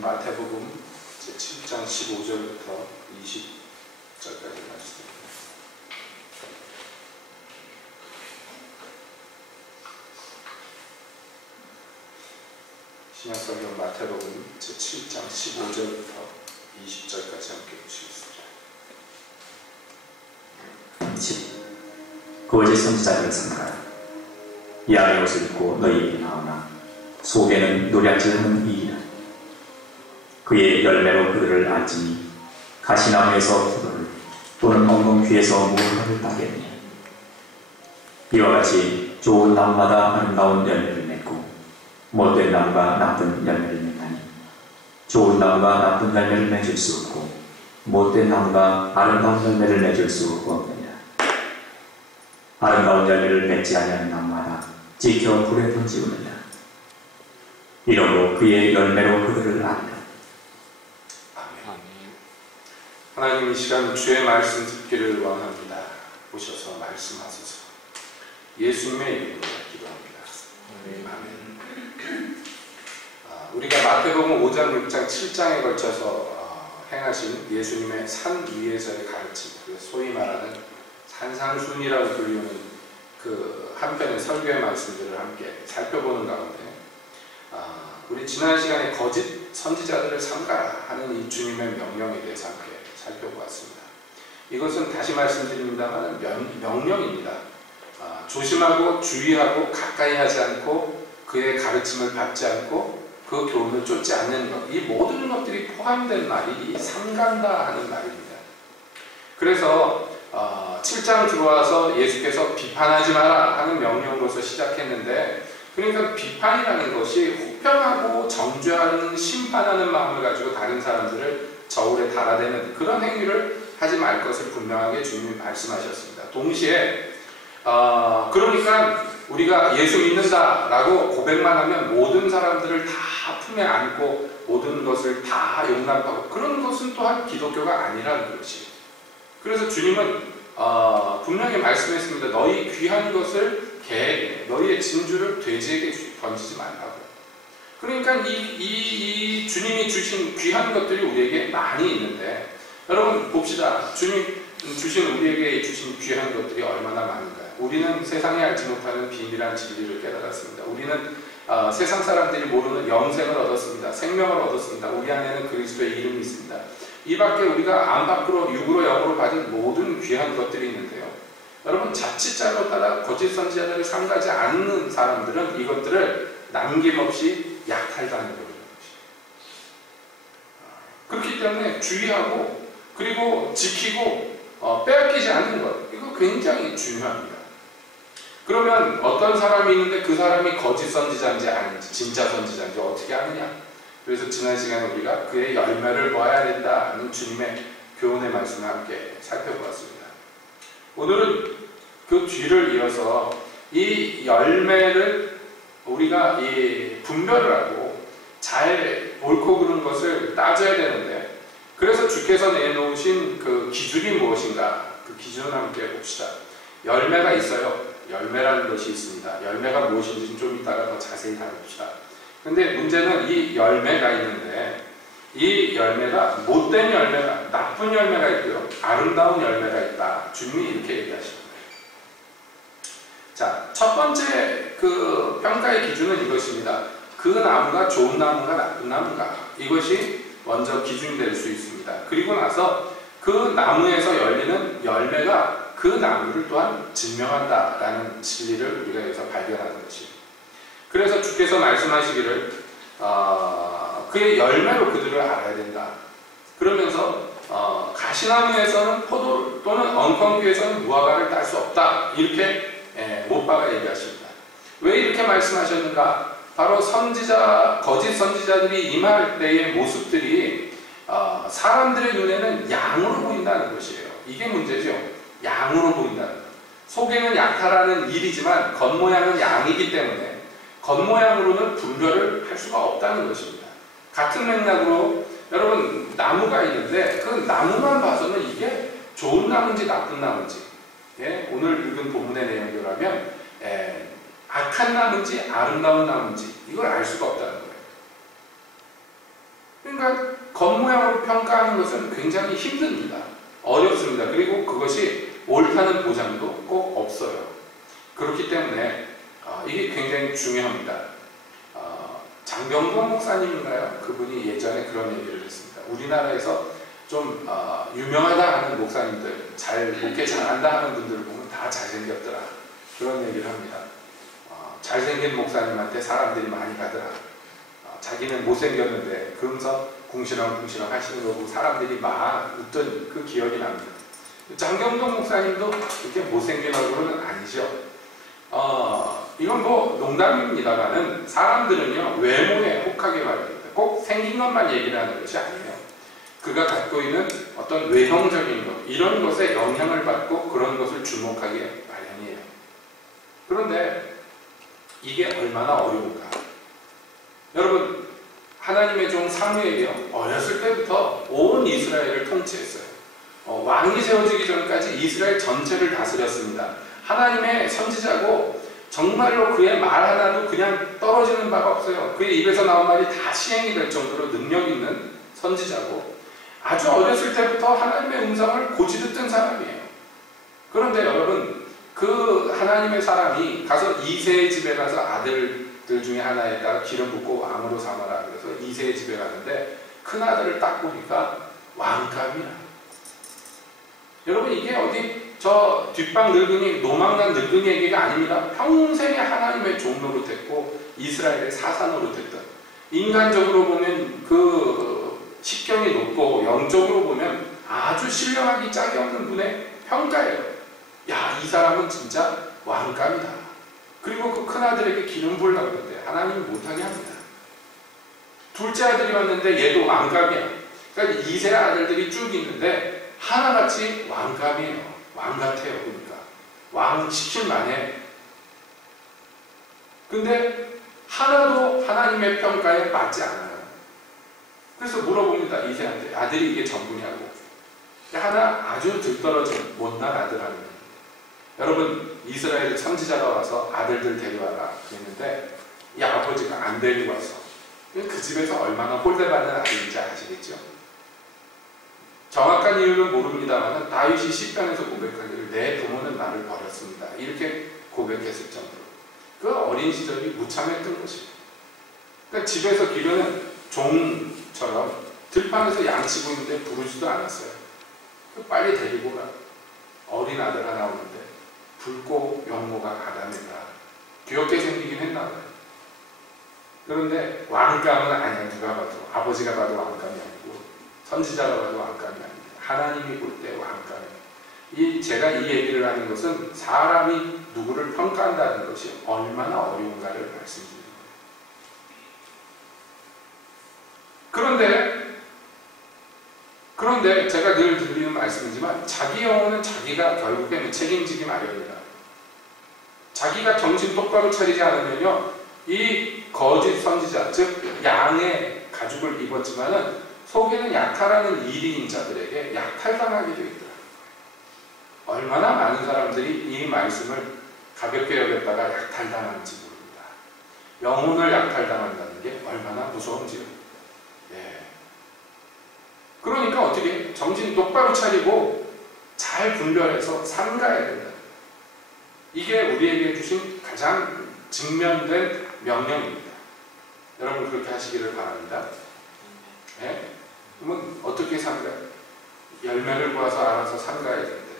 마태복음 제7장 15절부터 20절까지 말씀입니다. 신약성경 마태복음 제7장 15절부터 20절까지 함께 보시겠습니다. 거짓 선지자들을 삼가라. 야의 옷을 입고 너희에게 나오나 속에는 노략질하는 이이라. 그의 열매로 그들을 알지니 가시나무에서 포도를 또는 엉겅퀴에서 무화과를 따겠니. 이와 같이 좋은 나무마다 아름다운 열매를 맺고 못된 나무가 나쁜 열매를 맺나니 좋은 나무가 나쁜 열매를 맺을 수 없고 못된 나무가 아름다운 열매를 맺을 수 없느니라. 아름다운 열매를 맺지 아니하는 나무마다 찍혀 불에 던지우느니라. 이러므로 그의 열매로 그들을 알리라. 하나님, 이 시간 주의 말씀 듣기를 원합니다. 오셔서 말씀하소서. 예수님의 이름으로 기도합니다. 아멘. 우리가 마태복음 5장, 6장, 7장에 걸쳐서 행하신 예수님의 산 위에서의 가르침, 소위 말하는 산상순이라고 불리는 그 한편의 설교의 말씀들을 함께 살펴보는 가운데 우리 지난 시간에 거짓 선지자들을 삼가라 하는 이 주님의 명령에 대해서 함께 살펴보았습니다. 이것은 다시 말씀드립니다만 명령입니다. 조심하고 주의하고 가까이 하지 않고 그의 가르침을 받지 않고 그 교훈을 쫓지 않는 것, 이 모든 것들이 포함된 말이 이 삼간다 하는 말입니다. 그래서 7장 들어와서 예수께서 비판하지 마라 하는 명령으로서 시작했는데, 그러니까 비판이라는 것이 혹평하고 정죄하는 심판하는 마음을 가지고 다른 사람들을 저울에 달아대는 그런 행위를 하지 말 것을 분명하게 주님이 말씀하셨습니다. 동시에 그러니까 우리가 예수 믿는다라고 고백만 하면 모든 사람들을 다 품에 안고 모든 것을 다 용납하고 그런 것은 또한 기독교가 아니라는 것이. 그래서 주님은 분명히 말씀했습니다. 너희 귀한 것을 개에게, 너희의 진주를 돼지에게 던지지 말라고. 그러니까 이 주님이 주신 귀한 것들이 우리에게 많이 있는데, 여러분 봅시다. 주님 주신 우리에게 주신 귀한 것들이 얼마나 많은가요? 우리는 세상이 알지 못하는 비밀한 진리를 깨달았습니다. 우리는 세상 사람들이 모르는 영생을 얻었습니다. 생명을 얻었습니다. 우리 안에는 그리스도의 이름이 있습니다. 이 밖에 우리가 안 밖으로 육으로 영으로 받은 모든 귀한 것들이 있는데요. 여러분 자칫 잘못하다 거짓 선지자들을 삼가지 않는 사람들은 이것들을 남김없이 약탈당해 버리는 것입니다. 그렇기 때문에 주의하고 그리고 지키고 빼앗기지 않는 것, 이거 굉장히 중요합니다. 그러면 어떤 사람이 있는데 그 사람이 거짓 선지자인지 아닌지 진짜 선지자인지 어떻게 아느냐? 그래서 지난 시간에 우리가 그의 열매를 봐야 된다는 주님의 교훈의 말씀을 함께 살펴보았습니다. 오늘은 그 뒤를 이어서 이 열매를 우리가 이 분별을 하고 잘 옳고 그른 것을 따져야 되는데, 그래서 주께서 내놓으신 그 기준이 무엇인가? 그 기준을 함께 봅시다. 열매가 있어요. 열매라는 것이 있습니다. 열매가 무엇인지는 좀 이따가 더 자세히 다뤄봅시다. 근데 문제는 이 열매가 있는데, 이 열매가 못된 열매가, 나쁜 열매가 있고요, 아름다운 열매가 있다. 주님이 이렇게 얘기하시는 거예요. 자, 첫 번째 그 평가의 기준은 이것입니다. 그 나무가 좋은 나무가 나쁜 나무가, 이것이 먼저 기준이 될 수 있습니다. 그리고 나서 그 나무에서 열리는 열매가 그 나무를 또한 증명한다라는 진리를 우리가 여기서 발견하는 것입니다. 그래서 주께서 말씀하시기를 그의 열매로 그들을 알아야 된다. 그러면서 가시나무에서는 포도 또는 엉겅퀴에서는 무화과를 딸 수 없다. 이렇게 못 박아 얘기하십니다. 왜 이렇게 말씀하셨는가? 바로 거짓 선지자들이 임할 때의 모습들이 사람들의 눈에는 양으로 보인다는 것이에요. 이게 문제죠. 양으로 보인다는 것. 속에는 약탈하는 일이지만 겉모양은 양이기 때문에 겉모양으로는 분별을 할 수가 없다는 것입니다. 같은 맥락으로 여러분 나무가 있는데 그 나무만 봐서는 이게 좋은 나무인지 나쁜 나무인지, 오늘 읽은 본문의 내용이라면 악한 나무인지 아름다운 나무인지 이걸 알 수가 없다는 거예요. 그러니까 겉모양으로 평가하는 것은 굉장히 힘듭니다. 어렵습니다. 그리고 그것이 옳다는 보장도 꼭 없어요. 그렇기 때문에 이게 굉장히 중요합니다. 장병동 목사님인가요? 그분이 예전에 그런 얘기를 했습니다. 우리나라에서 좀 유명하다 하는 목사님들, 잘 목회 잘한다 하는 분들을 보면 다 잘생겼더라, 그런 얘기를 합니다. 잘생긴 목사님한테 사람들이 많이 가더라. 자기는 못생겼는데 그러면서 궁시렁궁시렁 하시는 거 보고 사람들이 막 웃던 그 기억이 납니다. 장경동 목사님도 그렇게 못생긴 얼굴은 아니죠. 이건 뭐 농담입니다만은 사람들은요, 외모에 혹하게 말합니다. 꼭 생긴 것만 얘기를 하는 것이 아니에요. 그가 갖고 있는 어떤 외형적인 것, 이런 것에 영향을 받고 그런 것을 주목하게 마련이에요. 그런데 이게 얼마나 어려운가. 여러분, 하나님의 종 사무엘이요, 어렸을 때부터 온 이스라엘을 통치했어요. 왕이 세워지기 전까지 이스라엘 전체를 다스렸습니다. 하나님의 선지자고 정말로 그의 말 하나도 그냥 떨어지는 바가 없어요. 그의 입에서 나온 말이 다 시행이 될 정도로 능력 있는 선지자고 아주 어렸을 때부터 하나님의 음성을 고지 듣던 사람이에요. 그런데 여러분, 그 하나님의 사람이 가서 이새의 집에 가서 아들들 중에 하나에다가 기름 붓고 왕으로 삼아라 그래서 이새의 집에 가는데 큰 아들을 딱 보니까 왕감이야. 여러분, 이게 어디 저 뒷방 늙은이, 노망난 늙은이 얘기가 아닙니다. 평생에 하나님의 종로로 됐고 이스라엘의 사사노로 됐던, 인간적으로 보면 그 식견이 높고 영적으로 보면 아주 신령하기 짝이 없는 분의 평가예요. 야, 이 사람은 진짜 왕감이다. 그리고 그 큰아들에게 기름 부으려고 그러는데 하나님이 못하게 합니다. 둘째 아들이 왔는데 얘도 왕감이야. 그러니까 이세 아들들이 쭉 있는데 하나같이 왕감이에요. 왕 같아요. 그러니까 왕 시킬 만해. 근데 하나도 하나님의 평가에 맞지 않아요. 그래서 물어봅니다. 이세한테, 아들이 이게 전부냐고. 하나 아주 들떨어진 못난 아들 하는. 여러분, 이스라엘 선지자가 와서 아들들 데려와라 그랬는데 이 아버지가 안 데리고 왔어. 그 집에서 얼마나 홀대받는 아들인지 아시겠죠? 정확한 이유는 모릅니다만 다윗이 시편에서 고백하기를 내 부모는 나를 버렸습니다, 이렇게 고백했을 정도로 그 어린 시절이 무참했던 것입니다. 그러니까 집에서 기르는 종처럼 들판에서 양치고 있는데 부르지도 않았어요. 빨리 데리고 가. 어린 아들 하나 오는데 붉고 영모가 아담이다. 귀엽게 생기긴 했나 봐요. 그런데 왕감은 아니야. 누가 봐도. 아버지가 봐도 왕감이 아니고 선지자가 봐도 왕감이 아닙니다. 하나님이 볼 때 왕감이에요. 제가 이 얘기를 하는 것은 사람이 누구를 평가한다는 것이 얼마나 어려운가를 말씀드립니다. 그런데 제가 늘 드리는 말씀이지만 자기 영혼은 자기가 결국에는 책임지기 마련이다. 자기가 정신 똑바로 차리지 않으면요, 이 거짓 선지자, 즉 양의 가죽을 입었지만은 속에는 약탈하는 이리인 자들에게 약탈당하게 되어 있더라고요. 얼마나 많은 사람들이 이 말씀을 가볍게 여겼다가 약탈당하는지 모릅니다. 영혼을 약탈당한다는 게 얼마나 무서운지요. 예. 그러니까 어떻게 정신 똑바로 차리고 잘 분별해서 삼가야 된다. 이게 우리에게 주신 가장 직면된 명령입니다. 여러분, 그렇게 하시기를 바랍니다. 네? 그러면 어떻게 삼가요? 열매를 보아서 알아서 삼가야 되는데,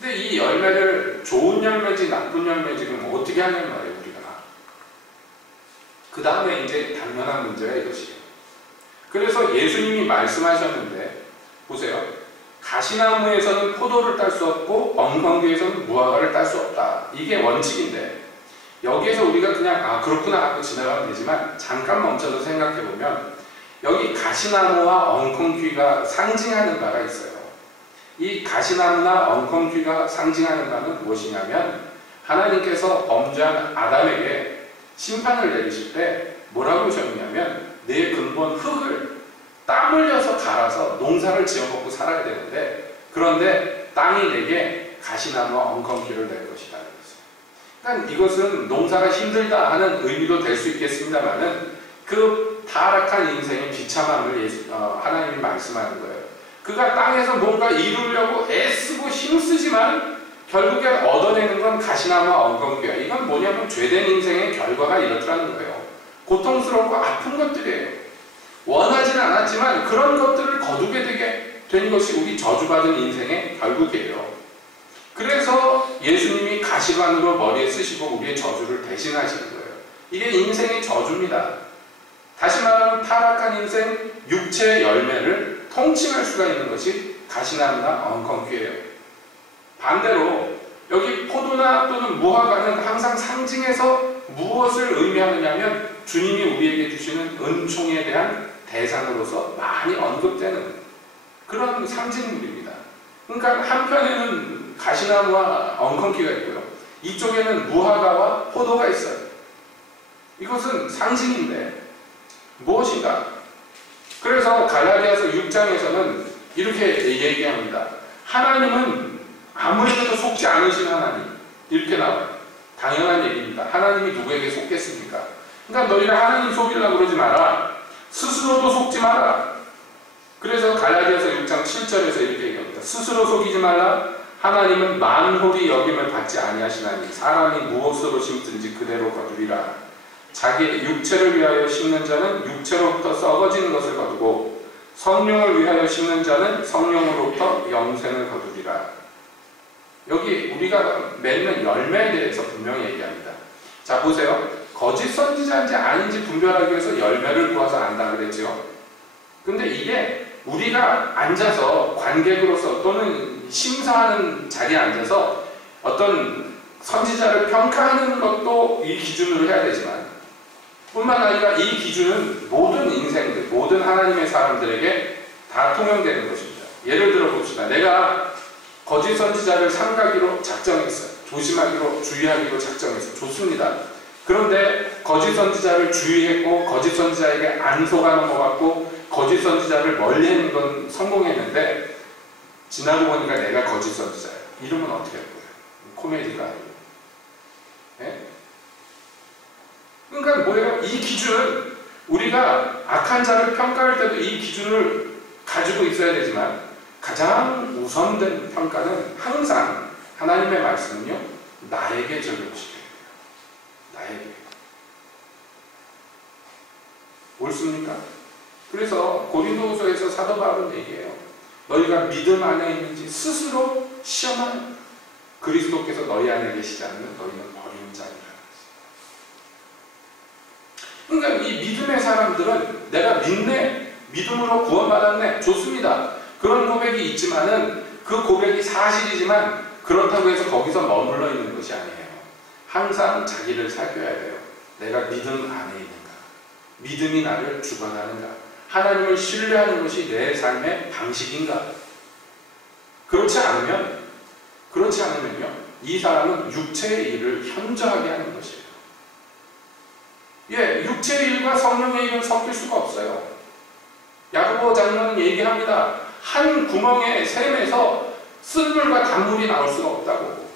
근데 이 열매를 좋은 열매지 나쁜 열매지 그럼 어떻게 하냐는 말이에요, 우리가. 그 다음에 이제 당연한 문제가 이것이에요. 그래서 예수님이 말씀하셨는데, 보세요. 가시나무에서는 포도를 딸 수 없고 엉겅퀴에서는 무화과를 딸 수 없다. 이게 원칙인데, 여기에서 우리가 그냥 그렇구나 하고 지나가면 되지만 잠깐 멈춰서 생각해보면 여기 가시나무와 엉겅퀴가 상징하는 바가 있어요. 이 가시나무나 엉겅퀴가 상징하는 바는 무엇이냐면 하나님께서 범죄한 아담에게 심판을 내리실 때 뭐라고 하셨냐면 내 근본 흙을 땀 흘려서 갈아서 농사를 지어먹고 살아야 되는데, 그런데 땅이 내게 가시나무와 엉겅퀴를 낼 것이다. 그러니까 이것은 농사가 힘들다 하는 의미도 될 수 있겠습니다만은 그 타락한 인생의 비참함을 하나님이 말씀하는 거예요. 그가 땅에서 뭔가 이루려고 애쓰고 힘쓰지만 결국에 얻어내는 건 가시나무와 엉겅퀴야. 이건 뭐냐면 죄된 인생의 결과가 이렇다는 거예요. 고통스럽고 아픈 것들이에요. 원하지는 않았지만 그런 것들을 거두게 되게 된 것이 우리 저주받은 인생의 결국이에요. 그래서 예수님이 가시관으로 머리에 쓰시고 우리의 저주를 대신하시는 거예요. 이게 인생의 저주입니다. 다시 말하면 타락한 인생, 육체의 열매를 통칭할 수가 있는 것이 가시나무나 엉겅퀴예요. 반대로 여기 포도나 또는 무화과는 항상 상징해서 무엇을 의미하느냐면 주님이 우리에게 주시는 은총에 대한 대상으로서 많이 언급되는 그런 상징물입니다. 그러니까 한편에는 가시나무와 엉겅퀴가 있고요. 이쪽에는 무화과와 포도가 있어요. 이것은 상징인데 무엇인가? 그래서 갈라디아서 6장에서는 이렇게 얘기합니다. 하나님은 아무에게도 속지 않으신 하나님. 이렇게 나와요. 당연한 얘기입니다. 하나님이 누구에게 속겠습니까? 그러니까 너희가 하나님 속이려고 그러지 마라. 스스로도 속지 마라. 그래서 갈라디아서 6장 7절에서 이렇게 얘기합니다. 스스로 속이지 말라. 하나님은 만홀히 여김을 받지 아니하시나니 사람이 무엇으로 심든지 그대로 거두리라. 자기의 육체를 위하여 심는 자는 육체로부터 썩어지는 것을 거두고 성령을 위하여 심는 자는 성령으로부터 영생을 거두리라. 여기 우리가 맺는 열매에 대해서 분명히 얘기합니다. 자, 보세요. 거짓 선지자인지 아닌지 분별하기 위해서 열매를 보아서 안다 그랬죠. 근데 이게 우리가 앉아서 관객으로서 또는 심사하는 자리에 앉아서 어떤 선지자를 평가하는 것도 이 기준으로 해야 되지만 뿐만 아니라 이 기준은 모든 인생들, 모든 하나님의 사람들에게 다 통용되는 것입니다. 예를 들어 봅시다. 내가 거짓 선지자를 삼가기로 작정했어요. 조심하기로, 주의하기로 작정했어요. 좋습니다. 그런데 거짓 선지자를 주의했고 거짓 선지자에게 안 속아 넘어갔고 거짓 선지자를 멀리하는 건 성공했는데 지나고 보니까 내가 거짓 선지자예요. 이러면 어떻게 할 거예요? 코미디가 아니고. 네? 그러니까 뭐예요? 이 기준은 우리가 악한 자를 평가할 때도 이 기준을 가지고 있어야 되지만 가장 우선된 평가는 항상 하나님의 말씀은요, 나에게 적용시켜야 돼요. 나에게. 옳습니까? 그래서 고린도후서에서 사도 바울은 얘기해요. 너희가 믿음 안에 있는지 스스로 시험하는 그리스도께서 너희 안에 계시지 않으면 너희는 버린 자니라. 그러니까 이 믿음의 사람들은 내가 믿네, 믿음으로 구원받았네, 좋습니다. 그런 고백이 있지만은 그 고백이 사실이지만 그렇다고 해서 거기서 머물러 있는 것이 아니에요. 항상 자기를 살펴야 돼요. 내가 믿음 안에 있는가? 믿음이 나를 주관하는가? 하나님을 신뢰하는 것이 내 삶의 방식인가? 그렇지 않으면요, 이 사람은 육체의 일을 현저하게 하는 것이에요. 예, 육체의 일과 성령의 일은 섞일 수가 없어요. 야고보 장로는 얘기합니다. 한 구멍의 샘에서 쓴물과 단물이 나올 수가 없다고.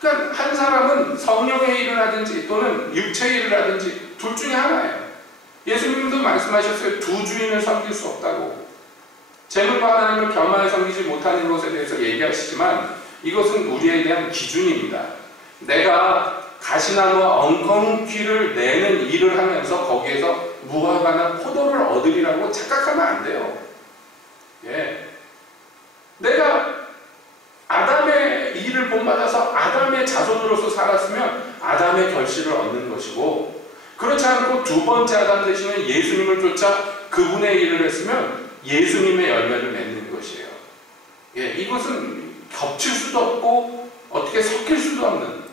그러니까 한 사람은 성령의 일을 하든지 또는 육체의 일을 하든지 둘 중에 하나예요. 예수님도 말씀하셨어요. 두 주인을 섬길 수 없다고. 재물과 하나님을 겸하여 섬기지 못하는 것에 대해서 얘기하시지만 이것은 우리에 대한 기준입니다. 내가 가시나무와 엉겅퀴를 내는 일을 하면서 거기에서 무화과나 포도를 얻으리라고 착각하면 안 돼요. 예. 내가 아담의 일을 본받아서 아담의 자손으로서 살았으면 아담의 결실을 얻는 것이고, 그렇지 않고 두 번째 아담 되시는 예수님을 쫓아 그분의 일을 했으면 예수님의 열매를 맺는 것이에요. 예, 이것은 겹칠 수도 없고 어떻게 섞일 수도 없는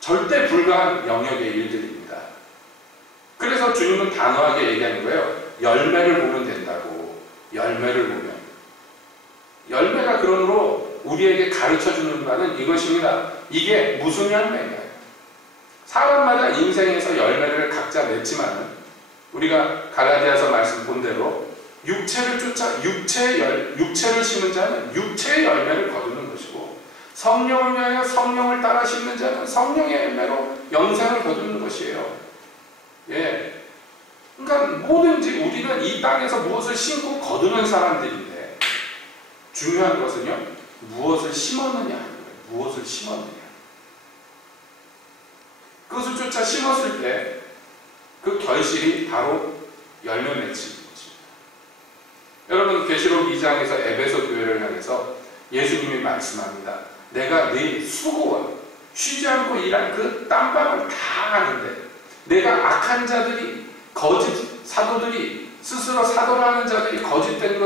절대 불가한 영역의 일들입니다. 그래서 주님은 단호하게 얘기하는 거예요. 열매를 보면 된다고. 열매를 보면. 열매가 그러므로 우리에게 가르쳐주는 바는 이것입니다. 이게 무슨 열매인가요? 사람마다 인생에서 열매를 각자 맺지만 우리가 갈라디아서 말씀 본대로 육체를 쫓아 육체를 심은 자는 육체의 열매를 거두는 것이고 성령을 위하여 성령을 따라 심는 자는 성령의 열매로 영생을 거두는 것이에요. 예. 그러니까 뭐든지 우리는 이 땅에서 무엇을 심고 거두는 사람들인데 중요한 것은요, 무엇을 심었느냐 하는 거예요. 무엇을 심었느냐. 그것을 쫓아 심었을 때 그 결실이 바로 열매 맺히는 것입니다. 여러분, 계시록 2장에서 에베소 교회를 향해서 예수님이 말씀합니다. 내가 네 수고와 쉬지 않고 일한 그 땀방을 다 아는데 내가 악한 자들이, 거짓 사도들이, 스스로 사도라는 자들이 거짓된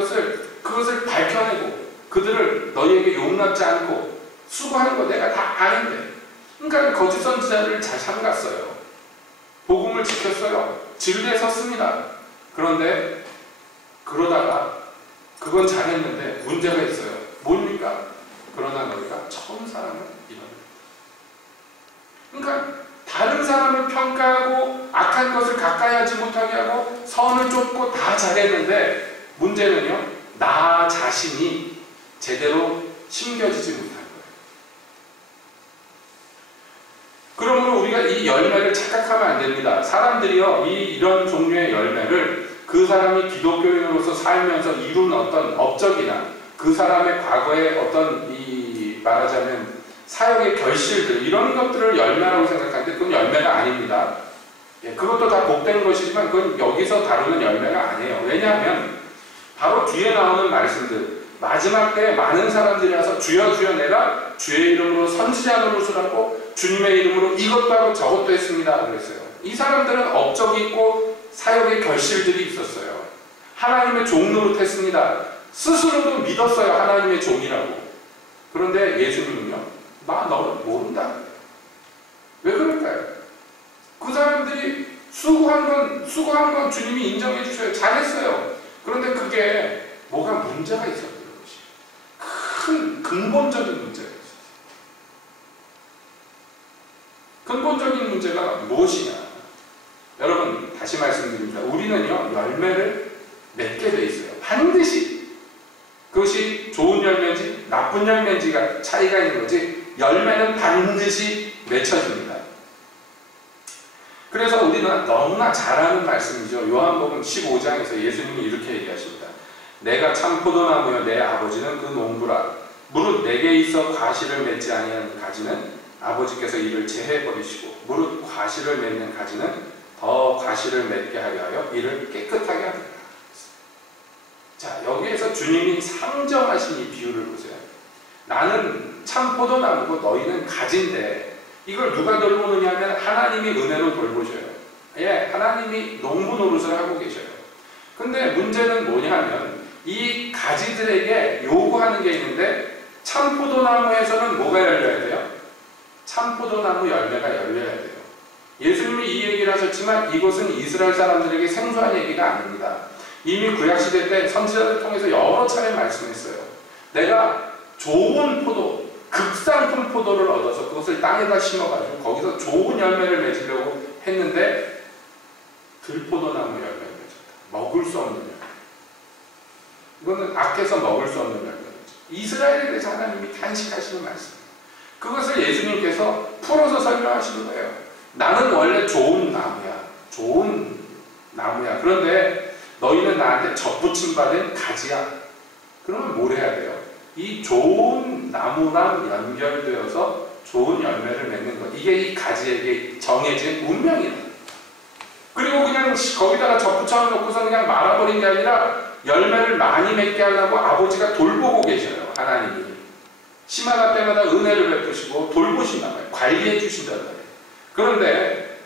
그것을 밝혀내고 그들을 너희에게 용납지 않고 수고하는 거 내가 다 아는데, 그러니까 거짓 선지자를 잘 삼갔어요. 복음을 지켰어요. 진리에 섰습니다. 그런데 그러다가 그건 잘했는데 문제가 있어요. 뭡니까? 그러나 너희가 처음 사람을 잃어버렸다. 그러니까 다른 사람을 평가하고 악한 것을 가까이 하지 못하게 하고 선을 쫓고 다 잘했는데 문제는요, 나 자신이 제대로 심겨지지 못한 거예요. 그러므로 우리가 이 열매를 착각하면 안 됩니다. 사람들이요, 이런 종류의 열매를 그 사람이 기독교인으로서 살면서 이룬 어떤 업적이나 그 사람의 과거의 어떤 말하자면 사역의 결실들, 이런 것들을 열매라고 생각하는데 그건 열매가 아닙니다. 예, 그것도 다 복된 것이지만 그건 여기서 다루는 열매가 아니에요. 왜냐하면 바로 뒤에 나오는 말씀들, 마지막 때에 많은 사람들이 와서 주여 주여 내가 주의 이름으로 선지자 노릇을 주님의 이름으로 이것도 하고 저것도 했습니다 그랬어요. 이 사람들은 업적이 있고 사역의 결실들이 있었어요. 하나님의 종 노릇했습니다. 스스로도 믿었어요. 하나님의 종이라고. 그런데 예수님은요, 나 너를 모른다. 왜 그럴까요? 그 사람들이 수고한 건 주님이 인정해 주셔요. 잘했어요. 그런데 그게 뭐가 문제가 있었던 것이 큰 근본적인 문제가 있었어요. 근본적인 문제가 무엇이냐? 여러분, 다시 말씀드립니다. 우리는요, 열매를 맺게 돼 있어요. 반드시. 그것이 좋은 열매인지 나쁜 열매인지가 차이가 있는 거지, 열매는 반드시 맺혀집니다. 그래서 우리는 너무나 잘 아는 말씀이죠. 요한복음 15장에서 예수님이 이렇게 얘기하십니다. 내가 참 포도나무여 내 아버지는 그 농부라. 무릇 내게 있어 과실을 맺지 아니하는 가지는 아버지께서 이를 제해버리시고 무릇 과실을 맺는 가지는 더 과실을 맺게 하여 이를 깨끗하게 하리라. 자, 여기에서 주님이 상정하신 이 비유를 보세요. 나는 참 포도나무고 너희는 가지인데 이걸 누가 돌보느냐 하면 하나님이 은혜로 돌보셔요. 예, 하나님이 농부 노릇을 하고 계셔요. 근데 문제는 뭐냐 하면 이 가지들에게 요구하는 게 있는데 참 포도나무에서는 뭐가 열려야 돼요? 참 포도나무 열매가 열려야 돼요. 예수님이 이 얘기를 하셨지만 이것은 이스라엘 사람들에게 생소한 얘기가 아닙니다. 이미 구약시대 때 선지자들 통해서 여러 차례 말씀했어요. 내가 좋은 포도, 극상품 포도를 얻어서 그것을 땅에다 심어가지고 거기서 좋은 열매를 맺으려고 했는데 들포도나무 열매를 맺었다. 먹을 수 없는 열매. 이거는 악해서 먹을 수 없는 열매죠. 이스라엘에 대해서 하나님이 탄식하시는 말씀. 그것을 예수님께서 풀어서 설명하시는 거예요. 나는 원래 좋은 나무야. 좋은 나무야. 그런데 너희는 나한테 접붙임 받은 가지야. 그러면 뭘 해야 돼요? 이 좋은 나무랑 연결되어서 좋은 열매를 맺는 것. 이게 이 가지에게 정해진 운명이다. 그리고 그냥 거기다가 접붙여 놓고서 그냥 말아버린 게 아니라 열매를 많이 맺게 하려고 아버지가 돌보고 계셔요. 하나님이. 심화가 때마다 은혜를 베푸시고 돌보신단 말이에요. 관리해 주신단 말이에요. 그런데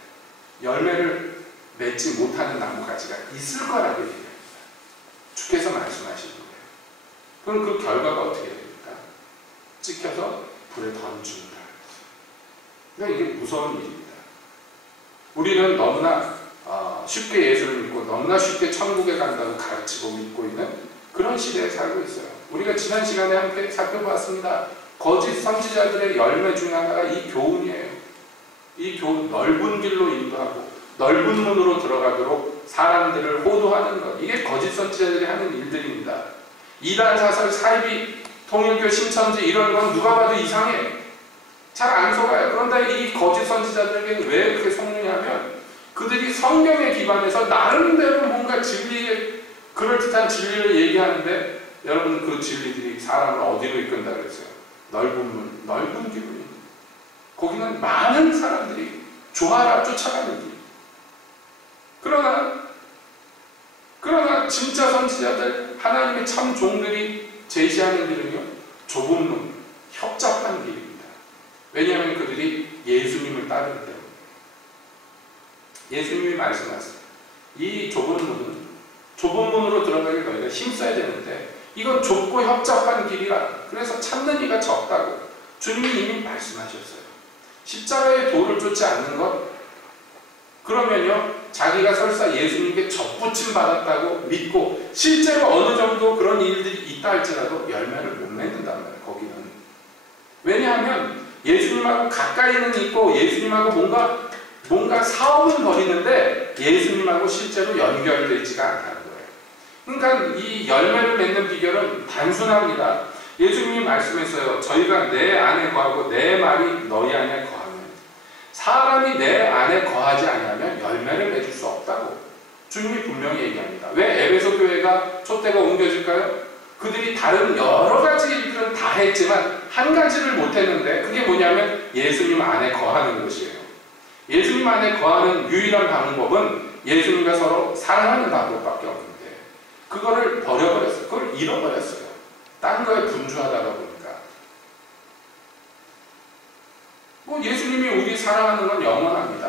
열매를 맺지 못하는 나무가지가 있을 거라고 얘기합니다. 주께서 말씀하시는 거예요. 그럼 그 결과가 어떻게 됩니까? 찍혀서 불에 던진다. 그러니까 이게 무서운 일입니다. 우리는 너무나 쉽게 예수를 믿고 너무나 쉽게 천국에 간다고 가르치고 믿고 있는 그런 시대에 살고 있어요. 우리가 지난 시간에 함께 살펴보았습니다. 거짓 선지자들의 열매 중 하나가 이 교훈이에요. 이 교훈, 넓은 길로 인도하고 넓은 문으로 들어가도록 사람들을 호도하는 것. 이게 거짓 선지자들이 하는 일들입니다. 이단, 사설, 사이비, 통일교, 신천지 이런 건 누가 봐도 이상해. 잘 안 속아요. 그런데 이 거짓 선지자들에게는 왜 그렇게 속느냐면 그들이 성경에 기반해서 나름대로 뭔가 진리에 그럴듯한 진리를 얘기하는데 여러분 그 진리들이 사람을 어디로 이끈다 그랬어요? 넓은 길로. 거기는 많은 사람들이 좋아라 쫓아가는 길. 그러나 진짜 선지자들 하나님의 참 종들이 제시하는 길은요 좁은 문, 협잡한 길입니다. 왜냐하면 그들이 예수님을 따르기 때문에. 예수님이 말씀하세요. 이 좁은 문으로 들어가길 너희가 힘써야 되는데 이건 좁고 협잡한 길이라. 그래서 찾는 이가 적다고 주님이 이미 말씀하셨어요. 십자가의 도를 쫓지 않는 것, 그러면요 자기가 설사 예수님께 접붙임 받았다고 믿고 실제로 어느 정도 그런 일들이 있다 할지라도 열매를 못 맺는단 말이에요. 거기는. 왜냐하면 예수님하고 가까이는 있고 예수님하고 뭔가 사업은 벌이는데 예수님하고 실제로 연결되어 있지가 않다는 거예요. 그러니까 이 열매를 맺는 비결은 단순합니다. 예수님이 말씀했어요. 저희가 내 안에 거하고 내 말이 너희 안에 거하면, 사람이 내 안에 거하지 않으면 열매를 맺을 수 없다고 주님이 분명히 얘기합니다. 왜 에베소 교회가 촛대가 옮겨질까요? 그들이 다른 여러 가지 일들은 다 했지만 한 가지를 못했는데 그게 뭐냐면 예수님 안에 거하는 것이에요. 예수님 안에 거하는 유일한 방법은 예수님과 서로 사랑하는 방법밖에 없는데 그거를 버려버렸어요. 그걸 잃어버렸어요. 딴 거에 분주하다가 보니까. 예수님이 우리 사랑하는 건 영원합니다.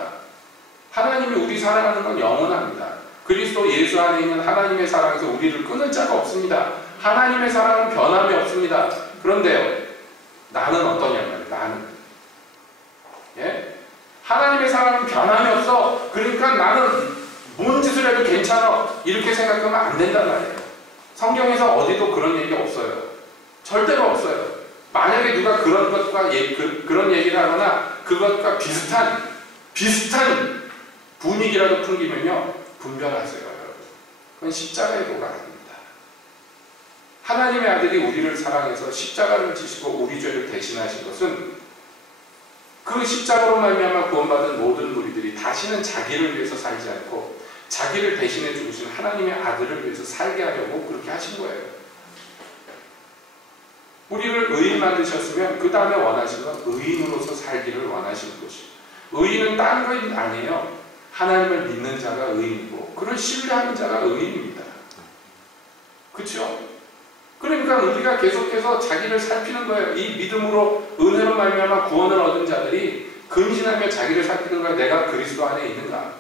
하나님이 우리 사랑하는 건 영원합니다. 그리스도 예수 안에 있는 하나님의 사랑에서 우리를 끊을 자가 없습니다. 하나님의 사랑은 변함이 없습니다. 그런데요, 나는 어떠냐면 나는. 예? 하나님의 사랑은 변함이 없어. 그러니까 나는 뭔 짓을 해도 괜찮아. 이렇게 생각하면 안 된단 말이에요. 성경에서 어디도 그런 얘기 없어요. 절대로 없어요. 만약에 누가 그런 것과 그런 얘기를 하거나 그것과 비슷한 분위기라도 풍기면요 분별하세요, 여러분. 그건 십자가의 도가 아닙니다. 하나님의 아들이 우리를 사랑해서 십자가를 지시고 우리 죄를 대신하신 것은 그 십자가로 말미암아 구원받은 모든 무리들이 다시는 자기를 위해서 살지 않고 자기를 대신해 주신 하나님의 아들을 위해서 살게 하려고 그렇게 하신 거예요. 우리를 의인 만드셨으면 그 다음에 원하신 건 의인으로서 살기를 원하시는 것이에요. 의인은 딴 거 아니에요. 하나님을 믿는 자가 의인이고 그를 신뢰하는 자가 의인입니다. 그렇죠? 그러니까 우리가 계속해서 자기를 살피는 거예요. 이 믿음으로 은혜로 말미암아 구원을 얻은 자들이 근신하며 자기를 살피는 거예요. 내가 그리스도 안에 있는가?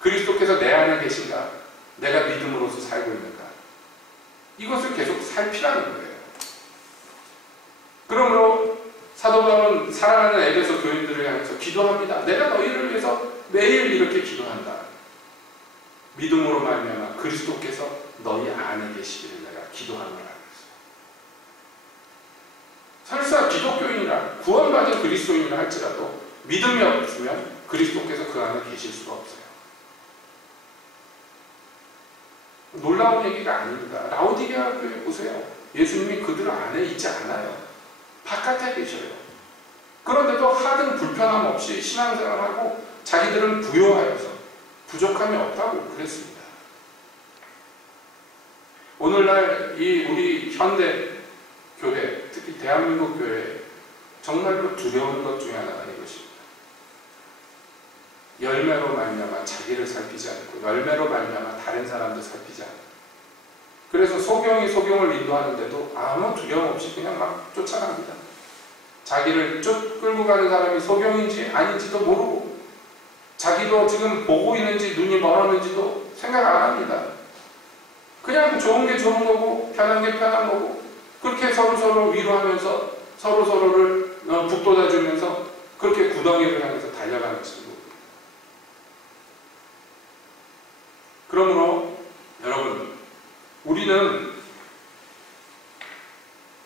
그리스도께서 내 안에 계신가? 내가 믿음으로서 살고 있는가? 이것을 계속 살피라는 거예요. 그러므로 사도 바울은 사랑하는 에베소 교인들을 향해서 기도합니다. 내가 너희를 위해서 매일 이렇게 기도한다. 믿음으로 말미암아 그리스도께서 너희 안에 계시기를 내가 기도하노라. 설사 기독교인이라 구원받은 그리스도인이라 할지라도 믿음이 없으면 그리스도께서 그 안에 계실 수가 없어요. 놀라운 얘기가 아닙니다. 라오디게아 교회 보세요. 예수님이 그들 안에 있지 않아요. 바깥에 계셔요. 그런데도 하등 불편함 없이 신앙생활하고 자기들은 부요하여서 부족함이 없다고 그랬습니다. 오늘날 이 우리 현대 교회, 특히 대한민국 교회에 정말로 두려운 것 중에 하나가 이것입니다. 열매로 말미암아 자기를 살피지 않고 열매로 말미암아 다른 사람도 살피지 않고 그래서 소경이 소경을 인도하는데도 아무 두려움 없이 그냥 막 쫓아갑니다. 자기를 끌고 가는 사람이 소경인지 아닌지도 모르고 자기도 지금 보고 있는지 눈이 멀었는지도 생각 안 합니다. 그냥 좋은 게 좋은 거고 편한 게 편한 거고 그렇게 서로서로 위로하면서 서로서로를 북돋아주면서 그렇게 구덩이를 향해서 달려가는 것입니다. 그러므로 여러분 우리는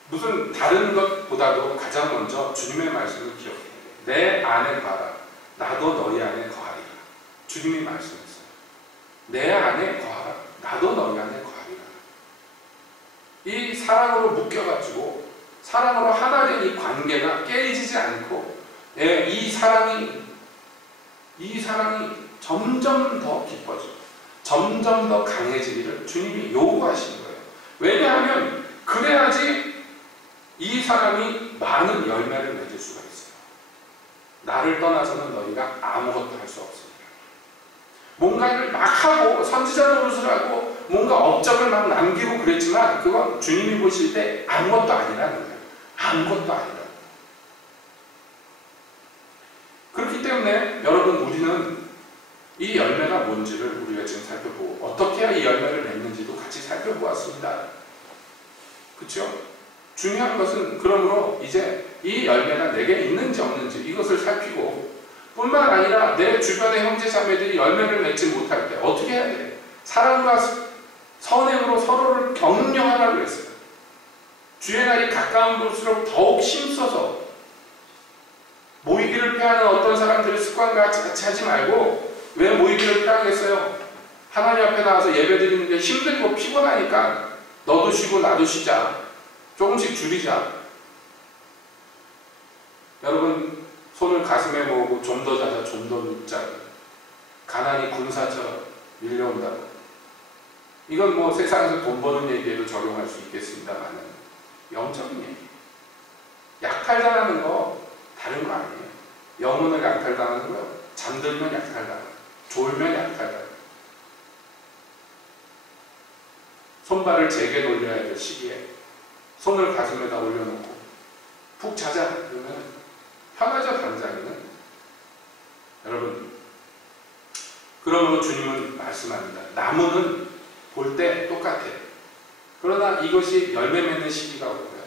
무슨 다른 것보다도 가장 먼저 주님의 말씀을 기억해야 돼요. 내 안에 거하라. 나도 너희 안에 거하리라. 주님이 말씀했어요. 내 안에 거하라. 나도 너희 안에 거하리라. 이 사랑으로 묶여가지고 사랑으로 하나 된 이 관계가 깨지지 않고 이 사랑이 점점 더 깊어지고 점점 더 강해지기를 주님이 요구하시는 거예요. 왜냐하면 그래야지 이 사람이 많은 열매를 맺을 수가 있어요. 나를 떠나서는 너희가 아무것도 할 수 없습니다. 뭔가를 막 하고 선지자 노릇을 하고 뭔가 업적을 막 남기고 그랬지만 그건 주님이 보실 때 아무것도 아니라는 거예요. 아무것도 아니라는 거예요. 그렇기 때문에 여러분 우리는 이 열매가 뭔지를 우리가 지금 살펴보고 어떻게 해야 이 열매를 맺는지도 같이 살펴보았습니다. 그렇죠? 중요한 것은 그러므로 이제 이 열매가 내게 있는지 없는지 이것을 살피고 뿐만 아니라 내 주변의 형제 자매들이 열매를 맺지 못할 때 어떻게 해야 돼? 사랑과 선행으로 서로를 격려하라고 했어요. 주의 날이 가까운 볼수록 더욱 힘써서 모이기를 피하는 어떤 사람들의 습관과 같이 하지 말고 왜 모이기를 피하겠어요? 하나님 앞에 나와서 예배 드리는 게 힘들고 피곤하니까 너도 쉬고 나도 쉬자. 조금씩 줄이자. 여러분 손을 가슴에 모으고 좀 더 자자, 좀 더 눕자. 가난이 군사처럼 밀려온다. 이건 뭐 세상에서 돈 버는 얘기에도 적용할 수 있겠습니다만 영적인 얘기. 약탈당하는 거 다른 거 아니에요. 영혼을 약탈당하는 거요. 잠들면 약탈당하는 거. 졸면 약탈당하는 거. 손발을 제게 돌려야 될 시기에 손을 가슴에다 올려놓고 푹 자자. 그러면 편하죠, 당장에는. 여러분, 그러므로 주님은 말씀합니다. 나무는 볼 때 똑같아요. 그러나 이것이 열매 맺는 시기가 올 거예요.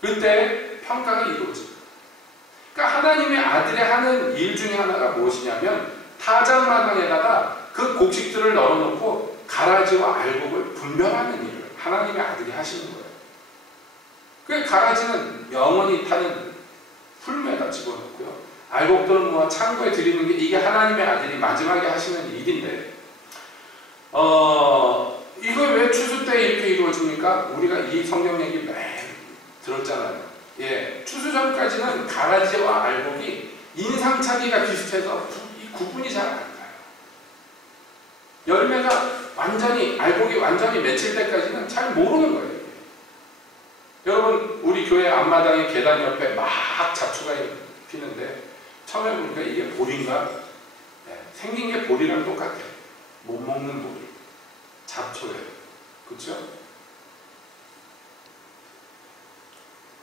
그때 평가가 이루어집니다. 그러니까 하나님의 아들이 하는 일 중에 하나가 무엇이냐면 타작마당에다가 그 곡식들을 널어놓고 가라지와 알곡을 분별하는 일을 하나님의 아들이 하시는 거예요. 그 가라지는 영원히 타는 풀매다 집어넣고요. 알곡들은 뭐 창고에 드리는 게 이게 하나님의 아들이 마지막에 하시는 일인데 이거 왜 추수 때 이렇게 이루어집니까? 우리가 이 성경 얘기 매일 들었잖아요. 예, 추수 전까지는 가라지와 알곡이 인상착의가 비슷해서 구분이 잘 안 가요. 열매가 완전히 알곡이 완전히 맺힐 때까지는 잘 모르는 거예요. 여러분 우리 교회 앞마당에 계단 옆에 막 잡초가 피는데 처음에 보니까 이게 볼인가? 네, 생긴 게 볼이랑 똑같아요. 못 먹는 볼이 잡초예요. 그렇죠?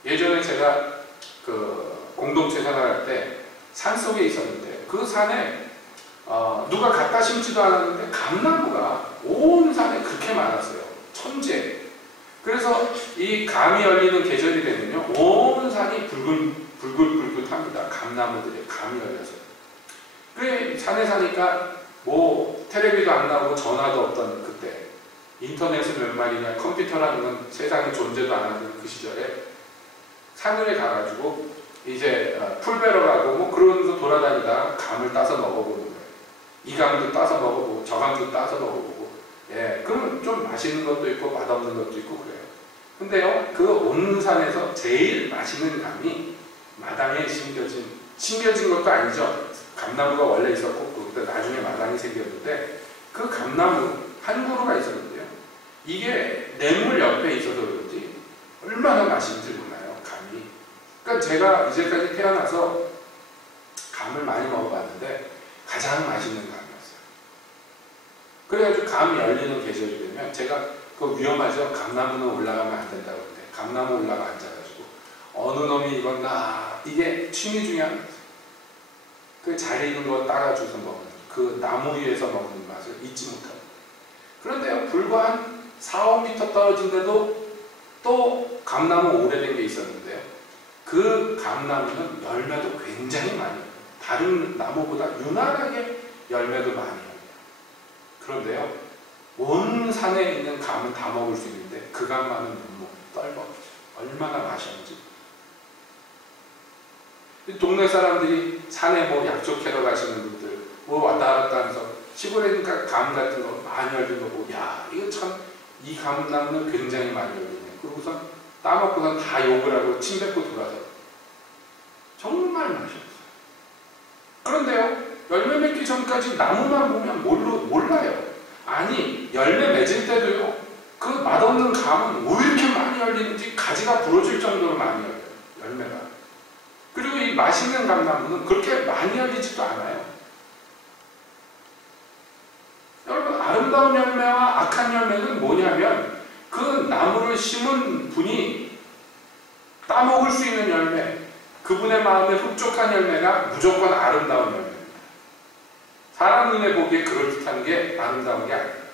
예전에 제가 그 공동체 생활할 때 산속에 있었는데 그 산에 누가 갖다 심지도 않았는데 감나무가 온 산에 그렇게 많았어요. 천재. 그래서 이 감이 열리는 계절이 되면요 온 산이 불긋불긋합니다. 감나무들이 감이 열려서. 그래 산에 사니까 뭐 텔레비도 안 나오고 전화도 없던 그때 인터넷은 몇 말이냐 컴퓨터라는 건 세상에 존재도 안 하는 그 시절에 산울에 가가지고 이제 풀베러라고 뭐 그러면서 돌아다니다 감을 따서 먹어보는 거예요. 이 감도 따서 먹어보고 저 감도 따서 먹어보고 예, 그러면 좀 맛있는 것도 있고 맛없는 것도 있고 그래요. 근데요, 그 온 산에서 제일 맛있는 감이 마당에 심겨진 것도 아니죠. 감나무가 원래 있었고, 그때 나중에 마당이 생겼는데, 그 감나무 한 그루가 있었는데요. 이게 냇물 옆에 있어서 그런지 얼마나 맛있는지 몰라요, 감이. 그러니까 제가 이제까지 태어나서 감을 많이 먹어봤는데, 가장 맛있는 감이었어요. 그래가지고 감이 열리는 계절이 되면, 제가 그거 위험하죠? 감나무는 올라가면 안 된다고 그러는데 감나무 올라가 앉아가지고 어느 놈이 익었나 이게 취미 중에 하나였어요. 그 잘 익은 거 따라줘서 먹는 그 나무 위에서 먹는 맛을 잊지 못합니다. 그런데요 불과 한 4-5m 떨어진데도 또 감나무 오래된 게 있었는데요 그 감나무는 열매도 굉장히 많이 해요. 다른 나무보다 유난하게 열매도 많이 해요. 그런데요 온 산에 있는 감은 다 먹을 수 있는데 그 감만은 못 먹고 떨궈지죠. 얼마나 맛이 없지. 동네 사람들이 산에 뭐 약초 캐러 가시는 분들 뭐 왔다 갔다 하면서 시골에니까 감 같은 거 많이 열린 거 보고 야 이거 참 이 감나무는 굉장히 많이 열리네. 그러고선 따먹고선 다 욕을 하고 침 뱉고 돌아서 정말 맛이 없어요. 그런데요 열매 맺기 전까지 나무만 보면 몰라요. 아니, 열매 맺을 때도요, 그 맛없는 감은 왜 이렇게 많이 열리는지 가지가 부러질 정도로 많이 열려요, 열매가. 그리고 이 맛있는 감나무는 그렇게 많이 열리지도 않아요. 여러분, 아름다운 열매와 악한 열매는 뭐냐면, 그 나무를 심은 분이 따먹을 수 있는 열매, 그분의 마음에 흡족한 열매가 무조건 아름다운 열매입니다. 사람 눈에 보기에 그럴듯한 게 아름다운 게 아니에요.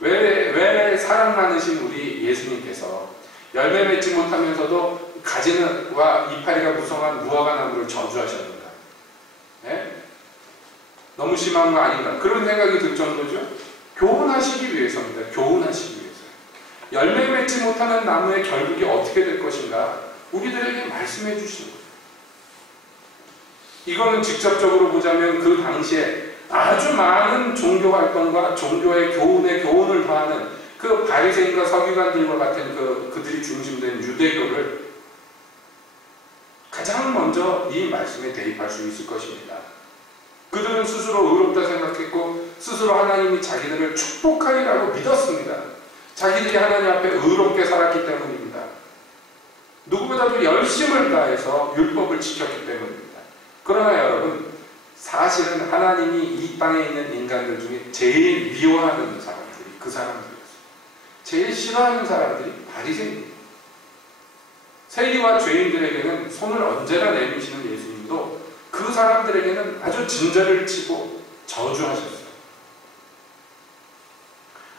왜 사랑 많으신 우리 예수님께서 열매 맺지 못하면서도 가지와 이파리가 무성한 무화과 나무를 저주하셨는가? 네? 너무 심한 거 아닌가? 그런 생각이 들 정도죠. 교훈하시기 위해서입니다. 교훈하시기 위해서. 열매 맺지 못하는 나무의 결국이 어떻게 될 것인가? 우리들에게 말씀해 주시는 거예요. 이거는 직접적으로 보자면 그 당시에 아주 많은 종교 활동과 종교의 교훈을 더하는 그 바리새인과 서기관들과 같은 그들이 중심된 유대교를 가장 먼저 이 말씀에 대입할 수 있을 것입니다. 그들은 스스로 의롭다 생각했고 스스로 하나님이 자기들을 축복하리라고 믿었습니다. 자기들이 하나님 앞에 의롭게 살았기 때문입니다. 누구보다도 열심을 다해서 율법을 지켰기 때문입니다. 그러나 여러분, 사실은 하나님이 이 땅에 있는 인간들 중에 제일 미워하는 사람들이 그 사람들이었어요. 제일 싫어하는 사람들이 바리새인입니다. 세리와 죄인들에게는 손을 언제나 내미시는 예수님도 그 사람들에게는 아주 진저리를 치고 저주하셨어요.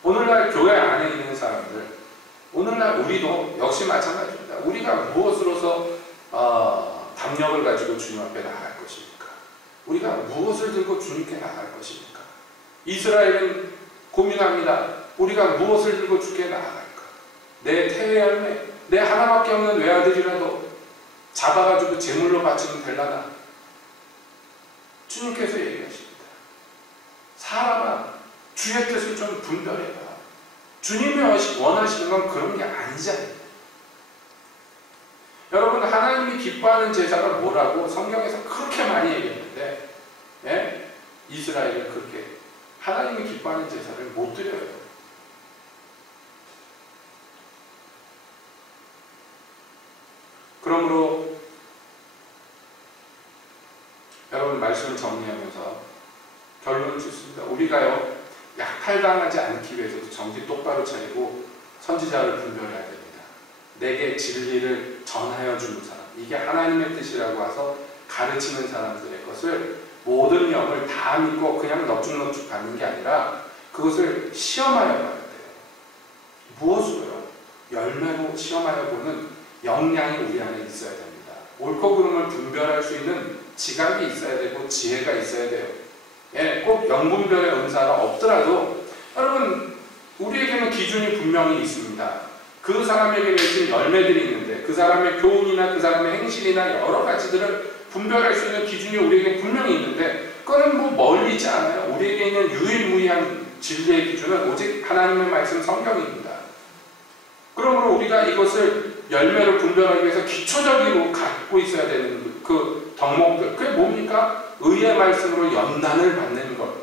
오늘날 교회 안에 있는 사람들, 오늘날 우리도 역시 마찬가지입니다. 우리가 무엇으로서 담력을 가지고 주님 앞에 나아갈 것입니까? 우리가 무엇을 들고 주님께 나아갈 것입니까? 이스라엘은 고민합니다. 우리가 무엇을 들고 주께 나아갈까? 내 태의 열매, 내 하나밖에 없는 외아들이라도 잡아가지고 제물로 바치면 될라나? 주님께서 얘기하십니다. 사람아, 주의 뜻을 좀 분별해봐. 주님이 원하시는 건 그런 게 아니잖아요. 여러분, 하나님이 기뻐하는 제사가 뭐라고 성경에서 그렇게 많이 얘기했는데, 예? 이스라엘은 그렇게 하나님이 기뻐하는 제사를 못 드려요. 그러므로 여러분, 말씀을 정리하면서 결론을 짓습니다. 우리가요, 약탈당하지 않기 위해서도 정신 똑바로 차리고 선지자를 분별해야 됩니다. 내게 진리를 전하여 주는 사람, 이게 하나님의 뜻이라고 해서 가르치는 사람들의 것을 모든 영을 다 믿고 그냥 넙죽넙죽 받는 게 아니라 그것을 시험하여 봐야 돼요. 무엇으로요? 열매로 시험하여 보는 역량이 우리 안에 있어야 됩니다. 옳고 그름을 분별할 수 있는 지각이 있어야 되고 지혜가 있어야 돼요. 예, 꼭 영분별의 은사가 없더라도 여러분, 우리에게는 기준이 분명히 있습니다. 그 사람에게 맺힌 열매들이 있는데 그 사람의 교훈이나 그 사람의 행실이나 여러 가지들을 분별할 수 있는 기준이 우리에게 분명히 있는데 그거는 뭐 멀리 있지 않아요. 우리에게 있는 유일무이한 진리의 기준은 오직 하나님의 말씀 성경입니다. 그러므로 우리가 이것을 열매를 분별하기 위해서 기초적으로 갖고 있어야 되는 그 덕목들, 그게 뭡니까? 의의 말씀으로 연단을 받는 것,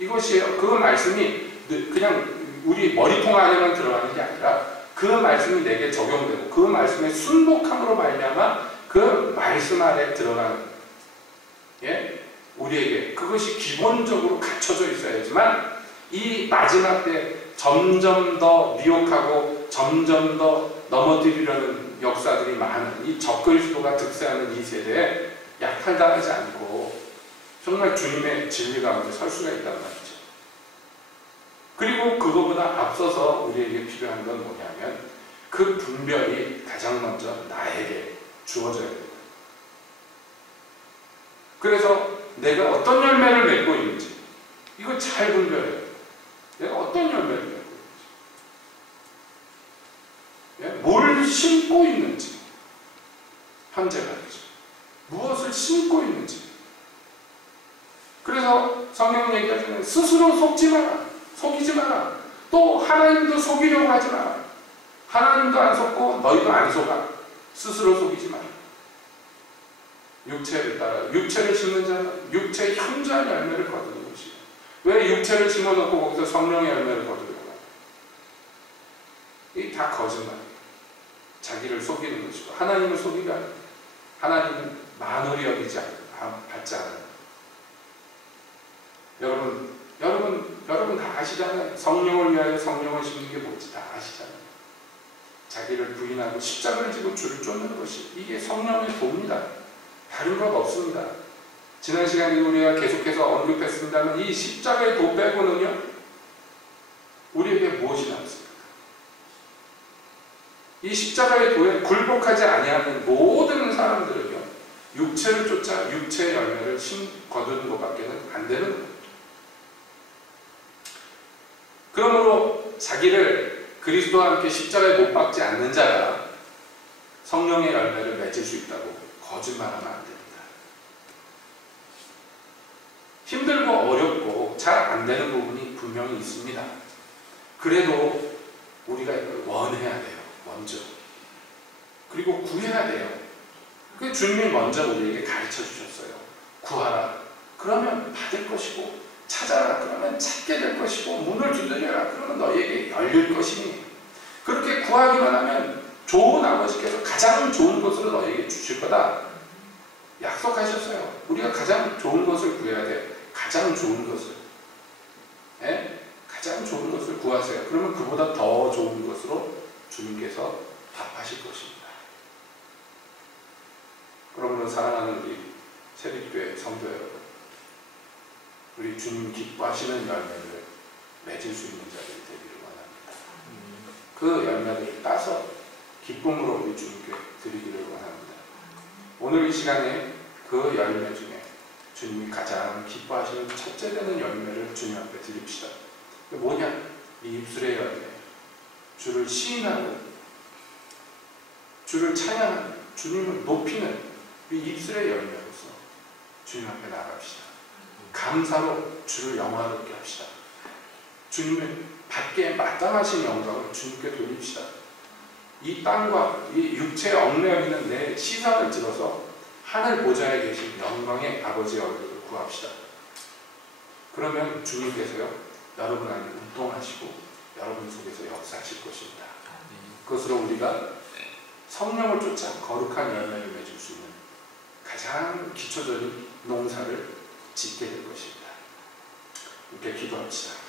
이것이에요. 그 말씀이 그냥 우리 머리통 안에만 들어가는 게 아니라 그 말씀이 내게 적용되고 그 말씀의 순복함으로 말미암아 그 말씀 안에 들어가는, 예? 우리에게 그것이 기본적으로 갖춰져 있어야지만 이 마지막 때 점점 더 미혹하고 점점 더 넘어뜨리려는 역사들이 많은 이 적그리스도가 득세하는 이 세대에 약탈당하지 않고 정말 주님의 진리 가운데 설 수가 있단 말이죠. 그리고 그거보다 앞서서 우리에게 필요한 건 뭐냐면 그 분별이 가장 먼저 나에게 주어져야 됩니다. 그래서 내가 어떤 열매를 맺고 있는지 이거 잘 분별해요. 내가 어떤 열매를 맺고 있는지, 뭘 심고 있는지, 현재 말이죠. 무엇을 심고 있는지. 그래서 성경 얘기하자면 스스로 속지 마라. 속이지 마라. 또 하나님도 속이려고 하지 마라. 하나님도 안 속고 너희도 안 속아. 스스로 속이지 마라. 육체를 따라 육체를 심는 자는 육체의 현저한 열매를 거두는 것이에요. 왜 육체를 심어놓고 거기서 성령의 열매를 거두려고 하나? 이게 다 거짓말이에요. 자기를 속이는 것이고 하나님을 속이가 아니에요. 하나님은 만홀히 여기지 받지 않아요. 여러분 다 아시잖아요. 성령을 위하여 성령을 심는 게 뭔지 다 아시잖아요. 자기를 부인하고 십자가를 지고 주를 쫓는 것이 이게 성령의 도입니다. 다른 것 없습니다. 지난 시간에 우리가 계속해서 언급했습니다만 이 십자가의 도 빼고는요 우리에게 무엇이 남습니까? 이 십자가의 도에 굴복하지 아니하는 모든 사람들은요 육체를 쫓아 육체의 열매를 거두는 것밖에는 안 되는 거예요. 그러므로 자기를 그리스도와 함께 십자가에 못 박지 않는 자가 성령의 열매를 맺을 수 있다고 거짓말하면 안 됩니다. 힘들고 어렵고 잘 안 되는 부분이 분명히 있습니다. 그래도 우리가 이걸 원해야 돼요. 먼저. 그리고 구해야 돼요. 그 주님이 먼저 우리에게 가르쳐 주셨어요. 구하라. 그러면 받을 것이고 찾아라. 그러면 찾게 될 것이고 문을 두드려라. 그러면 너희에게 열릴 것이니 그렇게 구하기만 하면 좋은 아버지께서 가장 좋은 것으로 너희에게 주실 거다. 약속하셨어요. 우리가 가장 좋은 것을 구해야 돼. 가장 좋은 것을. 예? 가장 좋은 것을 구하세요. 그러면 그보다 더 좋은 것으로 주님께서 답하실 것입니다. 그러므로 사랑하는 우리 새벽교회 성도 여러분, 우리 주님 기뻐하시는 열매를 맺을 수 있는 자들이 되기를 원합니다. 그 열매를 따서 기쁨으로 우리 주님께 드리기를 원합니다. 오늘 이 시간에 그 열매 중에 주님이 가장 기뻐하시는 첫째 되는 열매를 주님 앞에 드립시다. 그게 뭐냐? 이 입술의 열매. 주를 시인하고 주를 찬양하는 주님을 높이는 이 입술의 열매로서 주님 앞에 나갑시다. 감사로 주를 영화롭게 합시다. 주님을 받기에 마땅하신 영광을 주님께 돌립시다. 이 땅과 이 육체에 얽매여 있는 내 시선을 들어서 하늘 보좌에 계신 영광의 아버지의 얼굴을 구합시다. 그러면 주님께서요 여러분 안에 운동하시고 여러분 속에서 역사하실 것입니다. 그것으로 우리가 성령을 쫓아 거룩한 열매를 맺을 수 있는 가장 기초적인 농사를 짓게 될 것입니다. 이렇게 기도합시다.